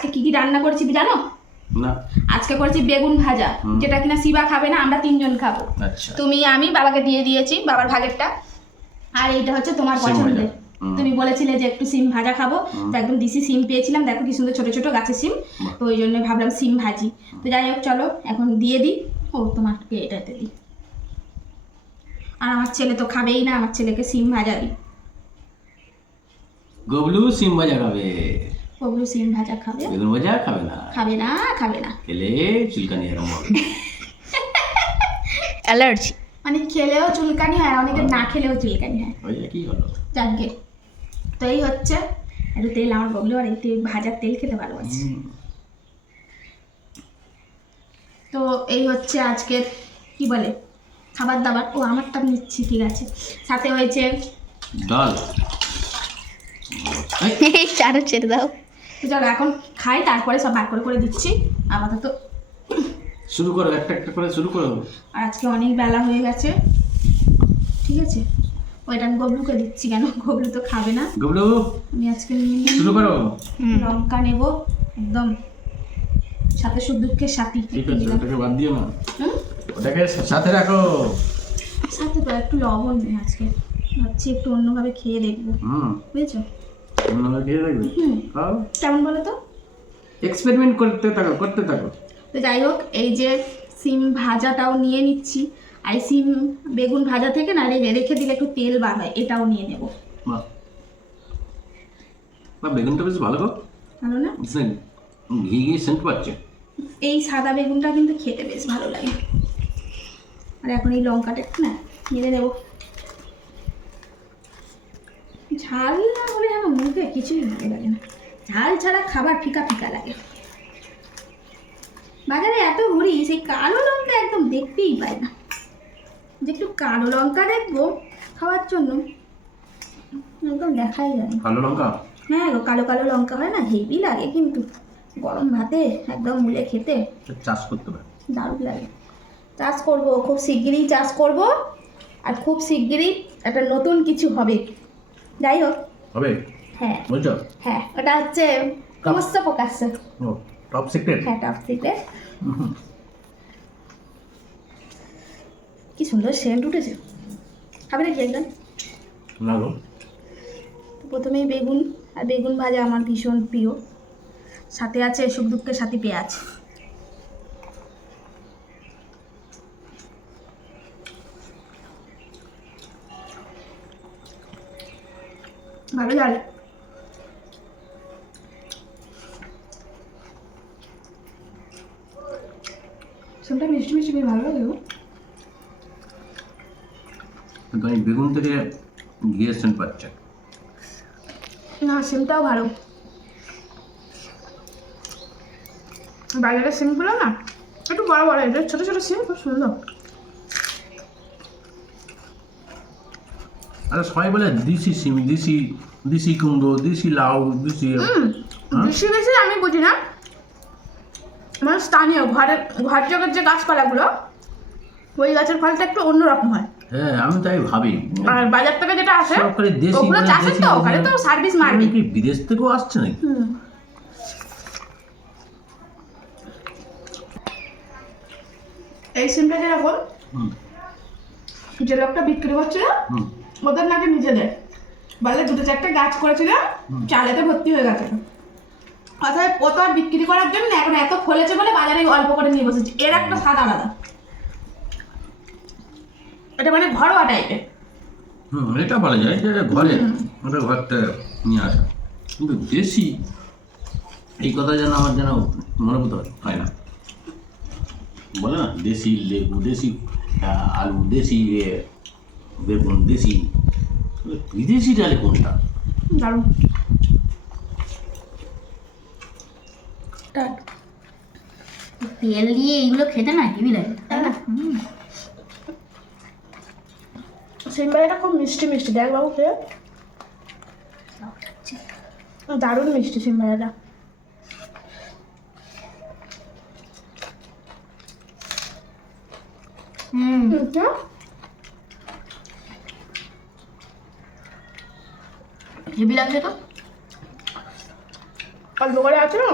আজকে কি কি রান্না করেছি জানো? না। আজকে করেছি বেগুন ভাজা, যেটা কিনা শিবা খাবে না, আমরা 3 জন খাবো। আচ্ছা। তুমি আমি বাবাকে দিয়ে দিয়েছি, বাবার ভাগেরটা। আর এইটা হচ্ছে তোমার সিম পছন্দের। ভাজা। তুমি বলেছিলে যে একটু সিম ভাজা খাবো, তো একদম দেশি সিম পেয়েছিলাম, দেখো কি সুন্দর ছোট ছোট গাছের সিম, তো ওই জন্য ভাবলাম সিম ভাজি। তো যাই হোক চলো এখন দিয়ে দিই। ও তোমাকে এটাতে দিই। আর আমার ছেলে তো খাবেই না, আমার ছেলেকে সিম ভাজা দিই। গবলু সিম ভাজা খাবে, ওগুলো সিম ভাজা খাবে। বেগুন ভাজা খাবে না। খাবে না, খাবে না। খেলে চুলকানি আরম্ভ হবে। অ্যালার্জি মানে খেলেও চুলকানি হয়, অনেকে না খেলেও চুলকানি হয়। ওই কি হলো? যাকে তো এই হচ্ছে একটু তেল, আমার বগলো আর একটু ভাজার তেল খেতে ভালোবাসি। তো এই হচ্ছে আজকের কি বলে খাবার দাবার। ও আমারটা নিচ্ছি, ঠিক আছে। সাথে হয়েছে ডাল। চারও ছেড়ে দাও। তো চলো এখন খাই, তারপরে সব ভাগ করে করে দিচ্ছি। আপাতত শুরু করো, একটা একটা করে শুরু করো। আর আজকে অনেক বেলা হয়ে গেছে, ঠিক আছে। ওইটা আমি গবলুকে দিচ্ছি, কেন গবলু তো খাবে না। গবলু আমি আজকে নিয়ে নিই। শুরু করো। লঙ্কা নেবো একদম, সাথে সুখ দুঃখের সাথী। ঠিক আছে, ওটাকে বাদ দিও না, ওটাকে সাথে রাখো। সাথে তো একটু লবণ নেই আজকে, ভাবছি একটু অন্যভাবে খেয়ে দেখবো, বুঝেছো? অন্যভাবে খেয়ে দেখবে। খাও, কেমন বলো তো? এক্সপেরিমেন্ট করতে থাকো, করতে থাকো। তো যাই হোক, এই যে সিম ভাজাটাও নিয়ে নিচ্ছি। আর এই সিম বেগুন ভাজা থেকে না রেখে দিলে একটু তেল বার হয়, এটাও নিয়ে নেবো। বাহ বাহ, বেগুনটা বেশ ভালো গো, ভালো না? ঘি ঘি সেন্ট পাচ্ছে। এই সাদা বেগুনটা কিন্তু খেতে বেশ ভালো লাগে। আর এখন এই লঙ্কাটা একটু না নিয়ে নেবো। ঝাল না হলে যেন মুখে কিছুই ভালো লাগে না, ঝাল ছাড়া খাবার ফিকা ফিকা লাগে। বাজারে এত ঘুরি, সেই কালো লঙ্কা একদম দেখতেই পাই না, যে একটু কালো লঙ্কা দেখবো খাওয়ার জন্য, একদম দেখাই যায় না। কালো লঙ্কা? হ্যাঁ গো, কালো কালো লঙ্কা হয় না, হেভি লাগে কিন্তু গরম ভাতে একদম মুলে খেতে চাষ করতে পারে, দারুণ লাগে। চাষ করব, খুব শিগগিরই চাষ করব, আর খুব শিগগিরই একটা নতুন কিছু হবে। যাই হোক হবে। হ্যাঁ বলছো? হ্যাঁ, ওটা হচ্ছে সমস্ত প্রকাশ্য। ও টপ সিক্রেট। হ্যাঁ, টপ সিক্রেট। কি সুন্দর সেন্ট উঠেছে, খাবে নাকি একদম? না গো। প্রথমেই বেগুন, আর বেগুন ভাজা আমার ভীষণ প্রিয়। সাথে আছে সুখ দুঃখের সাথে পেঁয়াজ। ভালো জানে সেটা মিষ্টি মিষ্টি বেশ ভালো লাগে। কিন্তু আমি বেগুন থেকে ঘিয়ের সেন্ট পাচ্ছে। না, সিমটাও ভালো। বাজারের সিমগুলো না একটু বড় বড়, এদের ছোটো ছোটো সিম খুব সুন্দর। আরে সবাই বলে দেশি সিম, দেশি দেশি কুমড়ো, দেশি লাউ, দেশি। বেশি বেশি আমি বুঝি না, মানে স্থানীয় ঘর জগৎ যে গাছপালাগুলো, ওই গাছের ফলটা একটু অন্যরকম হয়। হ্যাঁ আমি তাই ভাবি। আর বাজার থেকে যেটা আসে সব করে দেশি, ওগুলো মানে চাষের দেশি, তো, ওখানে তো সার্ভিস মানে মারবে। কি বিদেশ থেকেও আসছে নাকি? এই সিমটা যেরকম, হুম যে লোকটা বিক্রি করছিল হুম ওদের নাকি নিজেদের বলে 2-4টা গাছ করেছিল, চালেতে ভর্তি হয়ে গেছে। অর্থাৎ ও তো আর বিক্রি করার জন্য না, এখন এত ফলেছে বলে বাজারে অল্প করে নিয়ে বসেছে। এর একটা স্বাদ আলাদা, এটা মানে ঘরোয়া টাইপের। এটা বলা যায় যে ঘরে, ওটা ঘরটা নিয়ে আসা। কিন্তু দেশি এই কথা যেন আমার যেন মনে করতে হয় না। বলে না দেশি লেবু, দেশি আলু, দেশি বেগুন, দেশি। বিদেশি ডালে কোনটা? দারুণ। তেল দিয়ে এইগুলো খেতে না হেভি লাগে, তাই না? সিমবাইটা খুব মিষ্টি মিষ্টি, দেখ বাবু খেয়ে, দারুণ মিষ্টি সিমবাইটা। হেভি লাগছে তো। অল্প করে আছে না,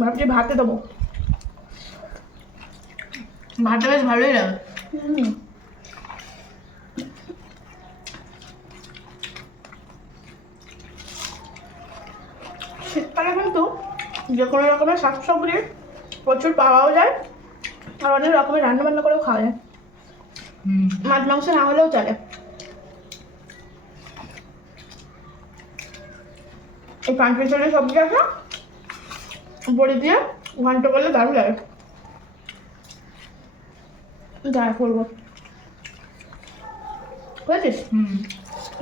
ভাবছি ভাতে দেবো। ভাতটা বেশ ভালোই লাগে। শীতকালে কিন্তু যে কোনো রকমের শাকসবজি প্রচুর পাওয়াও যায়, আর অনেক রকমের রান্না বান্না করেও খাওয়া যায়। মাছ মাংস না হলেও চলে। এই পাঁচমিশালি সবজি আছে, বড়ি দিয়ে ঘন্ট করলে দারুণ লাগে। যা করবো, বুঝেছিস?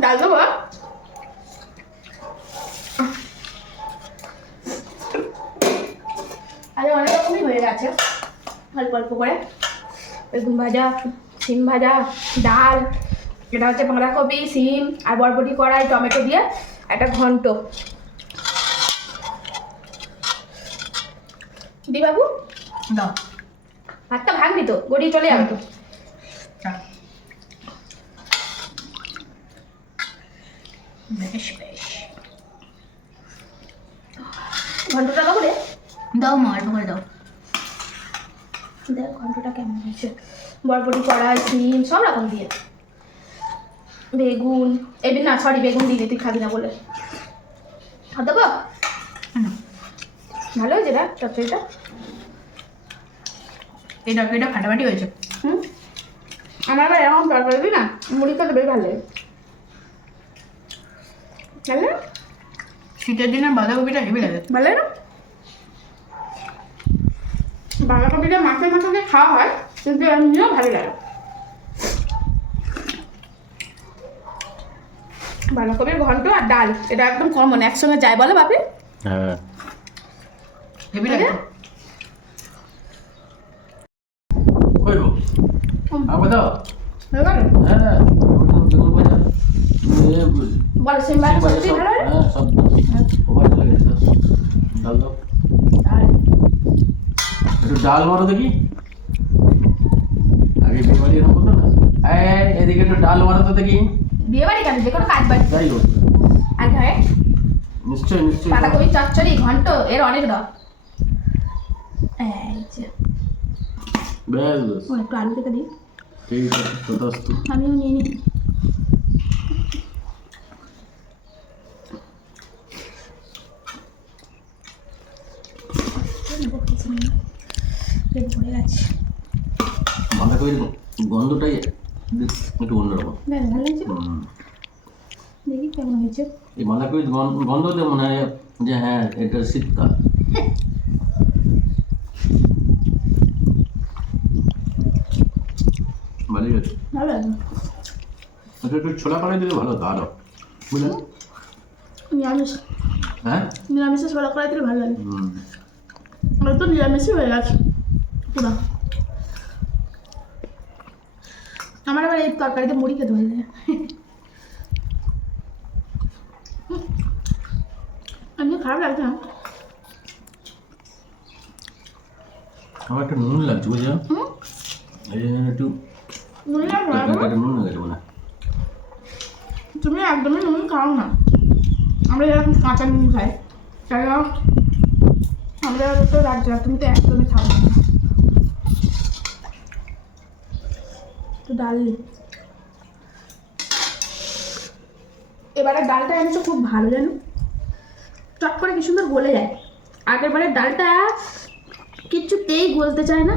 ডাল দেবো। আরে অনেক রকমই হয়ে গেছে, অল্প অল্প করে। বেগুন ভাজা, সিম ভাজা, ডাল, এটা হচ্ছে বাঁধাকপি, সিম আর বরবটি কড়াই টমেটো দিয়ে একটা ঘন্ট। দি বাবু দাও। ভাতটা ভাঙবি তো, গড়িয়ে চলে যাবে তো। বেশ বেশ। ঘন্টটা দেবো রে। দাও মা, অল্প করে দাও। দেখ ঘন্টটা কেমন হয়েছে, বরবটি কড়াই, সিম সব রকম দিয়ে, বেগুন, এবার না সরি বেগুন দিয়ে তুই খাবি না বলে। খাওয়া দেবো? ভালো হয়েছে দেখ তরকারিটা। এই তরকারিটা ফাটাফাটি হয়েছে। আমার আবার এরকম তরকারি দিই না, মুড়ি খেতে বেশ ভালো লাগে। ভালো লাগে? শীতের দিনে বাঁধাকপিটা হেভি লাগে। ভালো লাগে না? বাঁধাকপিটা মাছের মাথা দিয়ে খাওয়া হয়, কিন্তু এমনিও ভালো লাগে। বাঁধাকপির ঘন্ট আর ডাল এটা একদম কমন, একসঙ্গে যায় বলো বাপি? হ্যাঁ হেভি লাগে। কইবো আবার দাও। হয়ে গেল? হ্যাঁ বেগুন ভাজা বলো সিম ভাজা সত্যি ভালো লাগে? হ্যাঁ সব ভালো লাগে। ডাল দাও, ডাল একটু ডাল মারো দেখি। আগে বিয়ে বাড়ি এরকম করতো না? এদিকে একটু ডাল মারো তো দেখি। বিয়ে বাড়ি কেন, যে কোনো কাজ বাড়ি। যাই হোক, আর ঘরে নিশ্চয়ই নিশ্চয়ই। বাঁধাকপি চচ্চড়ি ঘন্ট এর অনেক দাও। এই যে বেশ বেশ, ও একটু আলু কেটে দিই, ঠিক আছে তথাস্তু। আমিও নিয়ে নিই। পেট ভরে গেছে। বাঁধাকপির গন্ধটাই একটু অন্যরকম। বেশ ভালো লাগছে তো? দেখি কেমন হয়েছে। এই বাঁধাকপির গন্ধতে মনে হয় যে হ্যাঁ এটা শীতকাল। ভালোই আছে। ভালো লাগে। এটা একটু ছোলা পালাই দিলে ভালো হতো আরো, বুঝলেন? নিরামিষ, হ্যাঁ নিরামিষে ছোলা করাই দিলে ভালো লাগে। আর তো নিরামিষই হয়ে গেছে পুরো। আমার আবার এই তরকারিতে মুড়ি খেতে ভালো লাগে। এমনি খারাপ লাগছে না। আমার একটু নুন লাগছে বুঝলেন, হুম, এই জন্য একটু নুন লাগবে না বাবা? নুন লেগেছে মনে হয়। তুমি একদমই নুন খাও না, আমরা যেরকম কাঁচা নুন খাই তাই আমরা তো রাখছি, তুমি তো একদমই খাও না। তো ডাল এবারে ডালটা এনেছো খুব ভালো জানো, চট করে কি সুন্দর গলে যায়। আগের বারের ডালটা কিচ্ছুতেই গলতে চায় না,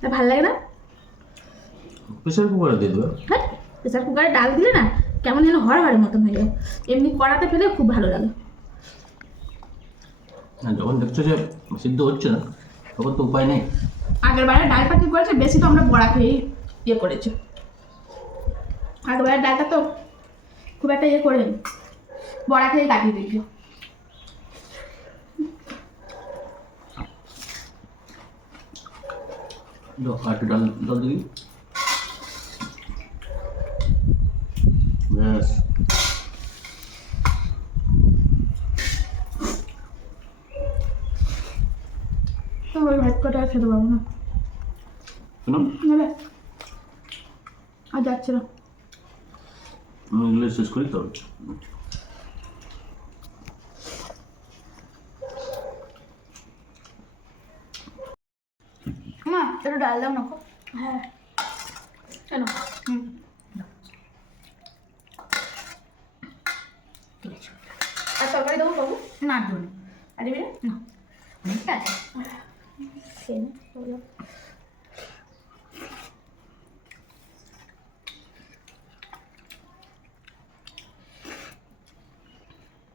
তা ভালো লাগে না। প্রেশার কুকারে দিয়ে দেবে। হ্যাঁ, প্রেসার কুকারে ডাল দিলে না কেমন যেন হড়হাড়ের মতন হয়ে যায়, এমনি কড়াতে ফেলে খুব ভালো লাগে। হ্যাঁ যখন দেখছো যে সিদ্ধ হচ্ছে না তখন তো উপায় নেই। আগের বারের ডালটা কি করেছে, বেশি তো আমরা বড়া খেয়ে ইয়ে করেছি। আগের বারের ডালটা তো খুব একটা ইয়ে করে বড়া খেয়ে কাটিয়ে দিয়েছি। আর একটু ডাল ডাল দিবি। ব্যাস ওই ভাত কটা আর খেতে পারবো না, কেন? নেবে আর যাচ্ছে না। আমি এগুলো শেষ করি তো। মা একটু ডাল দাও না খুব। হ্যাঁ কেন হুম ঠিক আছে। আর তরকারি দেবো বাবু না দেবো না। আর দিবি না না অনেকটা আছে। খেয়ে নে, চলো।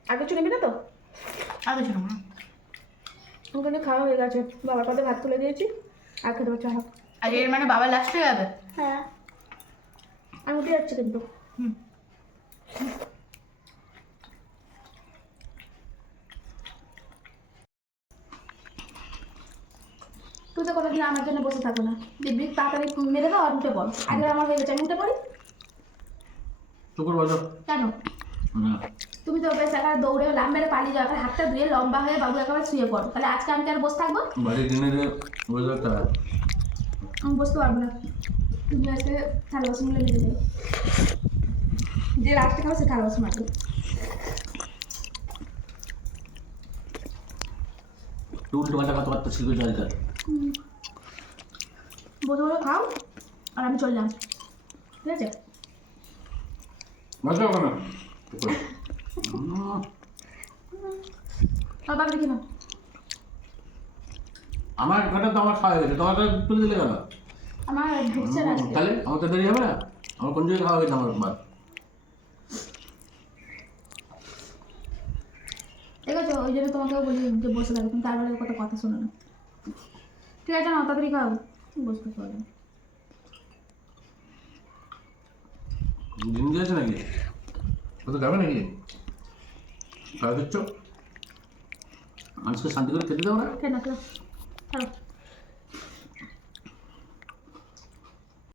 আর কিছু নেবি না তো? আর কিছু না মা। ওখানে খাওয়া হয়ে গেছে, বাবার পাতে ভাত তুলে দিয়েছি আর খেতে পারছি হাফ। আর এর মানে বাবা লাস্টে যাবে? হ্যাঁ আমি উঠে যাচ্ছি কিন্তু। হুম তুই তো কোনোদিন আমার জন্য বসে থাকো না, দেখবি তাড়াতাড়ি মেরে দাও আর উঠে পড়। আগে আমার হয়ে গেছে, আমি উঠে পড়ি শুকুর বলো কেন? না তুমি তো বেশ একা দৌড়ে লাম মেরে পালিয়ে যাও, হাতটা ধুয়ে লম্বা হয়ে বাবু একেবারে শুয়ে পড়ো। তাহলে আজকে আমি কি আর বসে থাকবো? বাড়ির দিনে যে বসে থাকতে হয়। আমি বসতে পারবো না। তুমি আজকে থালা বাসন মিলে মেরে দেবে, যে লাস্টে খাবো সে থালা বাসন মারবে। তুই উল্টো পাল্টা কথাবার্তা শিখেছো আজকাল। বসে বসে খাও আর আমি চললাম, ঠিক আছে? মজা হবে না আর বাবা দেখি না, আমার ঘটা তো আমার খাওয়া হয়ে গেছে, তোমার তুলে দিলে কেন? আমার ঢুকছে না আজকে। তাহলে আমার তো দেরি হবে না? আমার কোন জায়গায় খাওয়া হয়েছে আমার বাদ। ঠিক আছে, ওই জন্য তোমাকেও বলি যে বসে থাকো, তুমি তার বেলায় কত কথা শোনো না। ঠিক আছে না, তাড়াতাড়ি খাও, বসতে পারবে। দিন দিয়েছে নাকি? কোথাও যাবে নাকি? খাওয়া দিচ্ছ? মানুষকে শান্তি করে খেতে দাও না? কেন কেন? খাও।